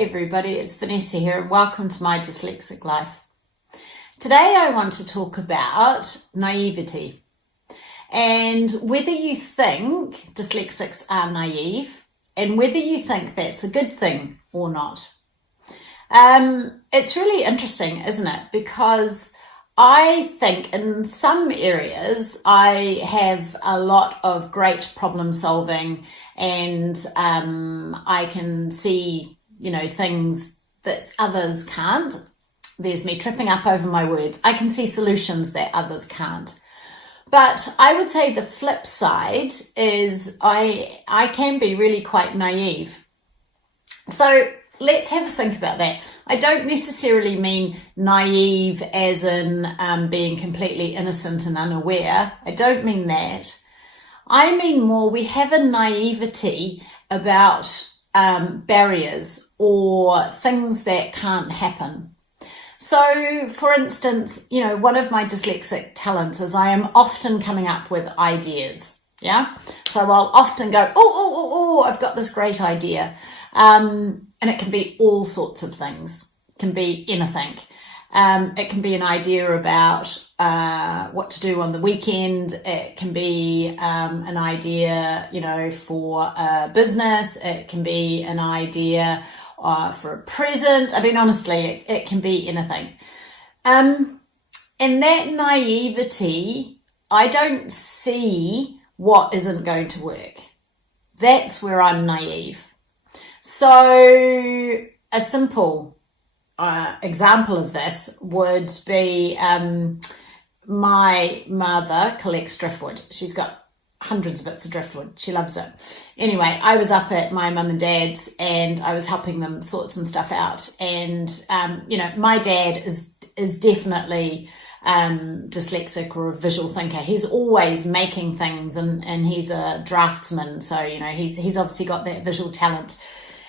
Hey everybody, it's Vanessa here and welcome to my Dyslexic life. Today I want to talk about naivety and whether you think dyslexics are naive and whether you think that's a good thing or not. It's really interesting, isn't it? Because I think in some areas I have a lot of great problem solving and I can see, things that others can't. There's me tripping up over my words. I can see solutions that others can't. But I would say the flip side is I can be really quite naive. So let's have a think about that. I don't necessarily mean naive as in being completely innocent and unaware. I don't mean that. I mean more we have a naivety about barriers or things that can't happen. So, for instance, one of my dyslexic talents is I am often coming up with ideas, yeah? So I'll often go, I've got this great idea. And it can be all sorts of things. It can be anything. It can be an idea about what to do on the weekend. It can be an idea, for a business. It can be an idea for a present. I mean, honestly, it can be anything. And that naivety, I don't see what isn't going to work. That's where I'm naive. So a simple example of this would be my mother collects driftwood. She's got hundreds of bits of driftwood. She loves it. Anyway, I was up at my mum and dad's and I was helping them sort some stuff out. And, my dad is definitely dyslexic or a visual thinker. He's always making things and he's a draftsman. So, he's obviously got that visual talent.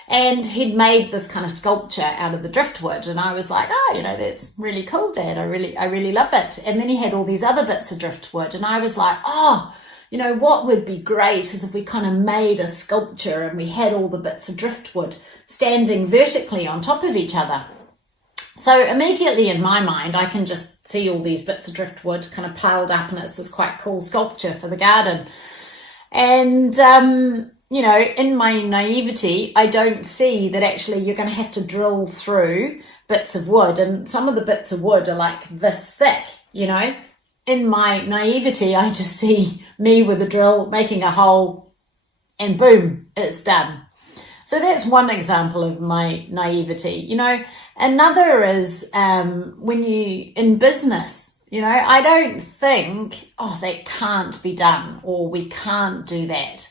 And he'd made this kind of sculpture out of the driftwood. And I was like, that's really cool, Dad. I really love it. And then he had all these other bits of driftwood. And I was like, what would be great is if we kind of made a sculpture and we had all the bits of driftwood standing vertically on top of each other. So immediately in my mind, I can just see all these bits of driftwood kind of piled up and it's this quite cool sculpture for the garden. And, in my naivety, I don't see that actually you're going to have to drill through bits of wood. And some of the bits of wood are like this thick, In my naivety, I just see me with a drill making a hole and boom, it's done. So that's one example of my naivety. Another is when you, in business, I don't think, that can't be done or we can't do that.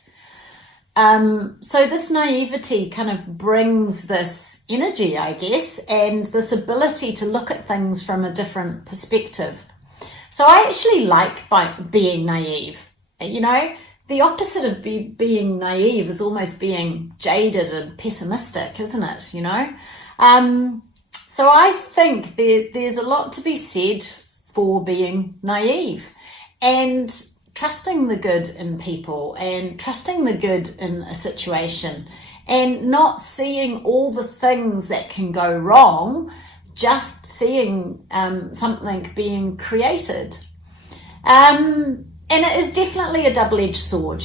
So this naivety kind of brings this energy, I guess, and this ability to look at things from a different perspective. So I actually like being naive. The opposite of being naive is almost being jaded and pessimistic, isn't it? So I think there's a lot to be said for being naive and trusting the good in people and trusting the good in a situation and not seeing all the things that can go wrong, just seeing something being created. And it is definitely a double-edged sword,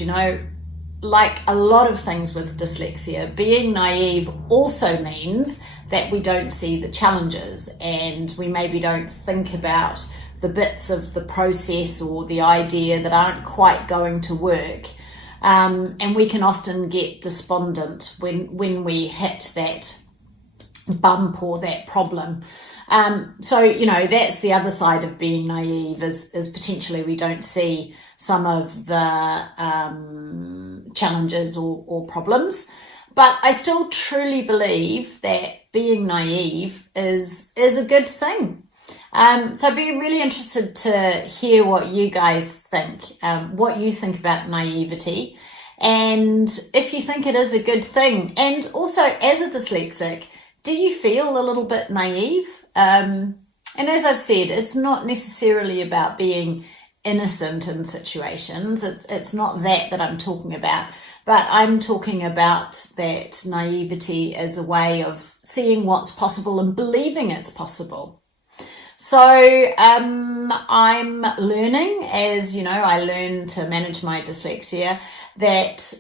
like a lot of things with dyslexia. Being naive also means that we don't see the challenges and we maybe don't think about the bits of the process or the idea that aren't quite going to work. And we can often get despondent when we hit that bump or that problem. So that's the other side of being naive is potentially we don't see some of the challenges or problems. But I still truly believe that being naive is a good thing. So I'd be really interested to hear what you guys think, what you think about naivety, and if you think it is a good thing. And also, as a dyslexic, do you feel a little bit naive? And as I've said, it's not necessarily about being innocent in situations. It's not that I'm talking about, but I'm talking about that naivety as a way of seeing what's possible and believing it's possible. So I'm learning, as you know, I learn to manage my dyslexia, that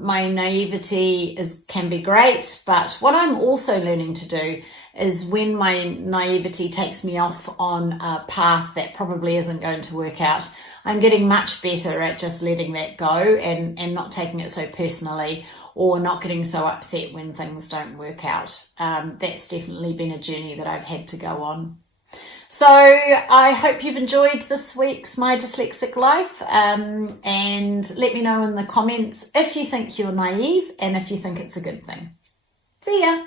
my naivety can be great, but what I'm also learning to do is when my naivety takes me off on a path that probably isn't going to work out, I'm getting much better at just letting that go and not taking it so personally, or not getting so upset when things don't work out. That's definitely been a journey that I've had to go on. So I hope you've enjoyed this week's My Dyslexic Life, and let me know in the comments if you think you're naive and if you think it's a good thing. See ya!